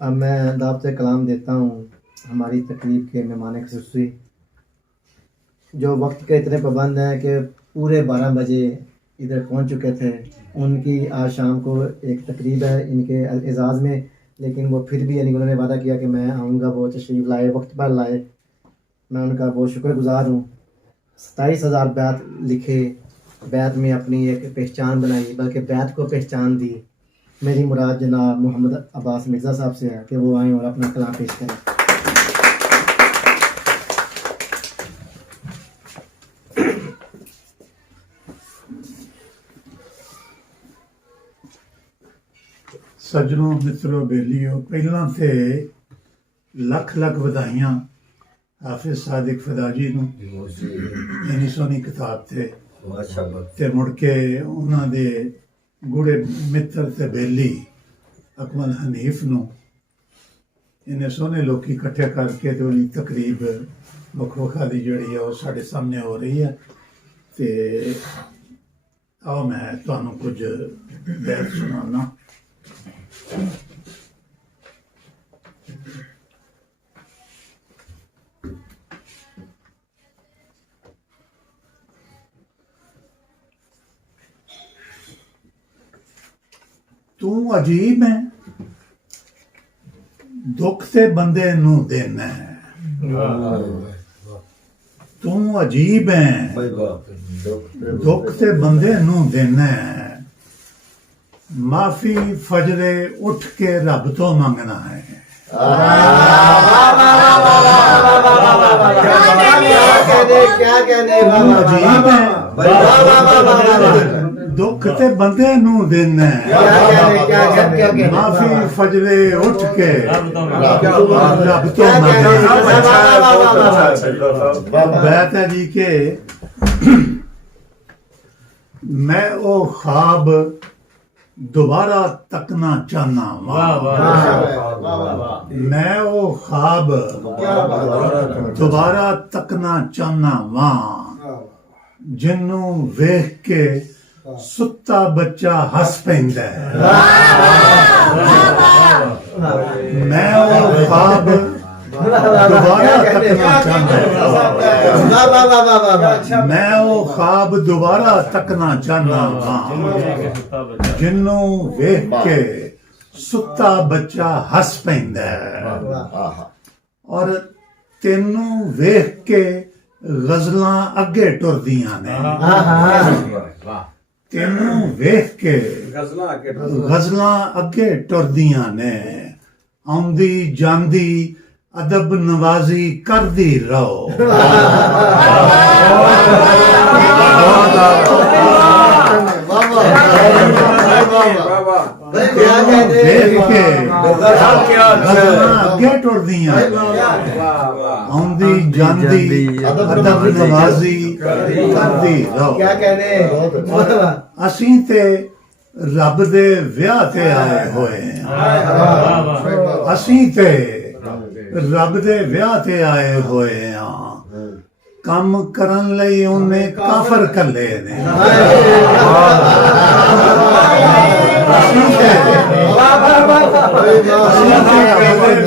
अब मैं दावत कलाम देता हूँ हमारी तकरीब के मेहमान ख़ुसूसी जो वक्त के इतने पाबंद हैं कि पूरे 12 बजे इधर पहुँच चुके थे। उनकी आज शाम को एक तकरीब है इनके एजाज़ में, लेकिन वो फिर भी यानी उन्होंने वादा किया कि मैं आऊँगा, वो तशरीफ़ लाए, वक्त पर लाए। मैं उनका बहुत शुक्रगुज़ार हूँ। 27,000 बैत लिखे, बैत में अपनी एक पहचान बनाई, बल्कि बैत को पहचान दी। मेरी मुराद जनाब मोहम्मद अब्बास मिर्ज़ा साहब से है कि वो आएँ और अपना कलाम पेश करें। सज्जनों मित्रों बेलियो पहला तो लख लख बधाइयां हाफिज सादिक फदाजी नूं इन्नी सोहनी किताब ते मुड़ के उन्हां दे गुड़े मित्र ते बेली अकमल हनीफ नूं इन्ने सोहने लोग इकट्ठे करके ते उन्दी तकरीब मुख वखा दी जिहड़ी है वो साडे सामने हो रही है। ते आओ मैं तुहानूं कुछ बैत सुनाना। तू अजीब है, दुख से बंदे नू देना है। तू अजीब है, दुख से बंदे नू देना है। माफी फजरे उठ के रब तो मंगना है। क्या कहने अजीब है, दुख ते बंदे नू देना है। माफी फजरे उठ के रब तो मंगना है। बैत है जी के मैं ओ ख्वाब दोबारा तकना चाहना मैं वो ख्वाब दोबारा तकना चाहना जिन्नू वेख के सुत्ता बच्चा हस पैंदा है। मैं वो ख्वाब दोबारा तकना चाहना मैं वो ख्वाब दोबारा तकना चाहना जिन्नू वेख के सुत्ता बच्चा हस पैंदा है। और तेनू वेख के गजलां अगे टुरदियां ने। तेनू वेख के गजलां अगे टुरदियां ने। आउंदी जांदी अदब नवाजी कर दी रहो। अगे टुरदियां आउंदी जांदी अदब नवाजी कर दी रहो। असीं ते रब दे विआह ते आए होए हैं। असीं ते रब दे विआह ते आए होए हां। कम करन लई उन्हें काफर कल्ले ने।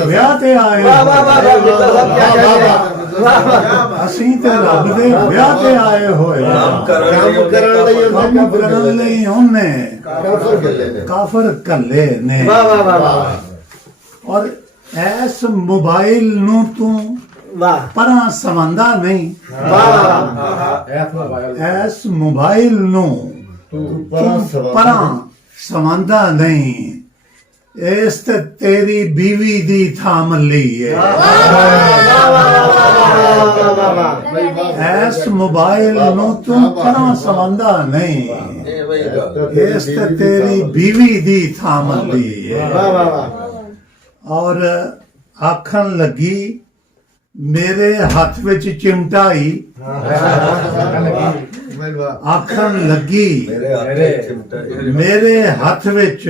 विआह ते आए असीं ते रब दे विआह ते आए होए कम करन लई उन्हें काफर कल्ले ने। और ऐस मोबाइल नू तू परा समझदा नहीं। ऐस मोबाइल नू तू परा समझदा नहीं। इस ते तेरी बीवी दी थाम ली है। ऐस मोबाइल नू तू परा समझदा नहीं। इस ते तेरी बीवी दी थाम ली है। और आखन लगी मेरे हाथ विच चिमटाई। आखन लगी मेरे हाथ विच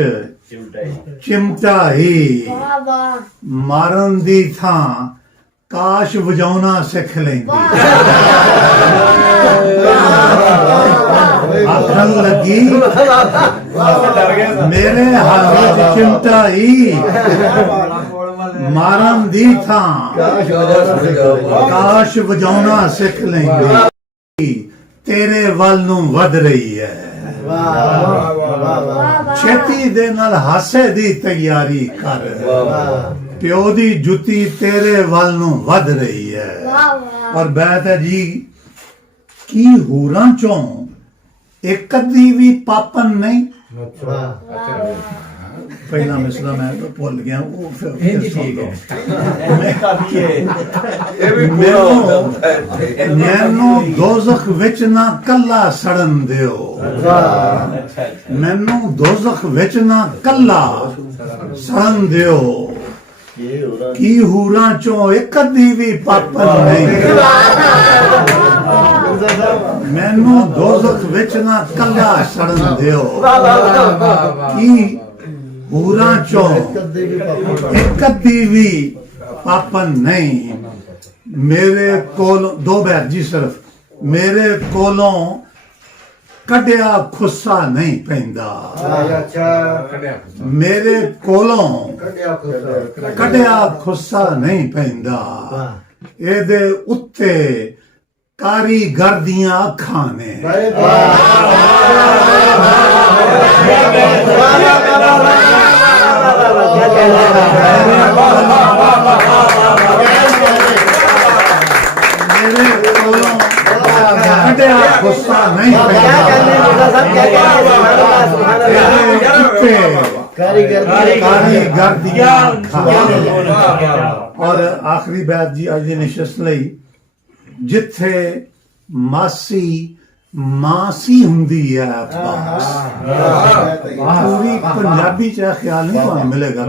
चिमटाई। मारन दी थां काश वजाउना सिख लेंदी। आखन लगी मेरे हाथ विच चिमटाई। ਮਾਰਨ ਦੀ ਥਾਂ ਕਾਸ਼ ਵਜਾਉਣਾ ਸਿੱਖ ਲੈਂਦੀ ਤੇਰੇ ਵੱਲ ਨੂੰ ਵੱਧ ਰਹੀ ਹੈ वाह वाह वाह वाह ਛੇਤੀ ਦੇ ਨਾਲ ਹਾਸੇ ਦੀ ਤਿਆਰੀ ਕਰ ਪਿਓ ਦੀ ਜੁੱਤੀ ਤੇਰੇ ਵੱਲ ਨੂੰ ਵੱਧ ਰਹੀ ਹੈ ਔਰ ਬਾਤ ਹੈ ਜੀ ਕੀ ਹੋਰਾਂ ਚੋਂ ਇੱਕ ਅੱਧੀ ਵੀ ਪਾਪਨ ਨਹੀਂ ਪਹਿਲਾ ਮਿਸਲਾ ਮੈਂ ਤਾਂ ਭੁੱਲ ਗਿਆ ਉਹ ਫਿਰ ਠੀਕ ਹੈ ਮੈਂ ਕਾਫੀ ਹੈ ਇਹ ਵੀ ਪੂਰਾ ਹੁੰਦਾ ਹੈ ਮੈਨੂੰ ਦੋਜ਼ਖ ਵਿੱਚ ਨਾ ਕੱਲਾ ਸੜਨ ਦਿਓ ਮੈਨੂੰ ਦੋਜ਼ਖ ਵਿੱਚ ਨਾ ਕੱਲਾ ਸੜਨ ਦਿਓ ਕੀ ਹੂਰਾਂ ਚੋਂ ਇੱਕ ਅੱਧੀ ਵੀ ਪਾਪਨ ਨਹੀਂ ਮੈਨੂੰ ਦੋਜ਼ਖ ਵਿੱਚ ਨਾ ਕੱਲਾ ਸੜਨ ਦਿਓ ਕੀ ਹੂਰਾਂ ਚੋਂ ਇੱਕ ਅੱਧੀ ਵੀ ਪਾਪਨ ਨਹੀਂ ਮੇਰੇ ਕੋਲ ਦੋ ਬੈਰ ਜੀ ਸਿਰਫ ਮੇਰੇ ਕੋਲੋਂ ਕੱਢਿਆ ਖੁੱਸਾ ਨਹੀਂ ਪੈਂਦਾ ਮੇਰੇ ਕੋਲੋਂ ਕੱਢਿਆ ਖੁੱਸਾ ਨਹੀਂ ਪੈਂਦਾ ਇਹਦੇ ਉੱਤੇ ਕਾਰੀਗਰ ਦੀਆਂ ਅੱਖਾਂ ਨੇ ਮੇਰੇ ਕੋਲੋਂ ਕੱਢਿਆ ਖੁੱਸਾ ਨਹੀਂ ਪੈਂਦਾ ਕਾਰੀਗਰ ਦੀਆਂ ਅੱਖਾਂ ਔਰ ਆਖਰੀ ਬਾਤ ਜੀ ਅੱਜ ਦੀ ਨਿਸ਼ਸਤ ਲਈ ਜਿੱਥੇ ਮਾਸੀ ਮਾਸੀ ਹੁੰਦੀ ਹੈ ਪੂਰੀ ਪੰਜਾਬੀ ਚ ਖਿਆਲ ਨਹੀਂ ਤੁਹਾਨੂੰ ਮਿਲੇਗਾ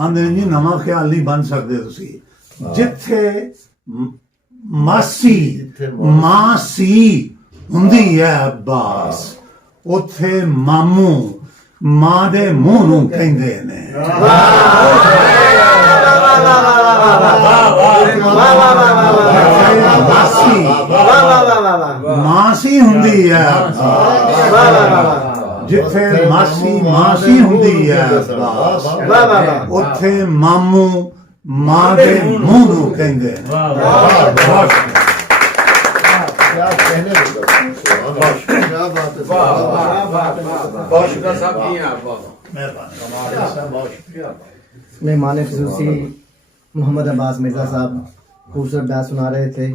ਆਂਦੇ ਜੀ ਨਵਾਂ ਖਿਆਲ ਨਹੀਂ ਬਣ ਸਕਦੇ ਤੁਸੀਂ ਜਿੱਥੇ ਮਾਸੀ ਮਾਸੀ ਹੁੰਦੀ ਹੈ ਅब्बास ਉੱਥੇ ਮਾਮੂ ਮਾਂ ਦੇ ਮੂੰਹ ਨੂੰ ਕਹਿੰਦੇ ਨੇ ਮਾਸੀ ਹੁੰਦੀ ਹੈ ਜਿੱਥੇ ਮਾਸੀ ਹੁੰਦੀ ਹੈ ਉੱਥੇ ਮਾਮੂ ਮਾਂ ਦੇ ਮੂੰਹ ਨੂੰ ਕਹਿੰਦੇ ਨੇ मेहमान खुसूसी मोहम्मद अब्बास मिर्ज़ा साहब खूबसूरत बात सुना रहे थे।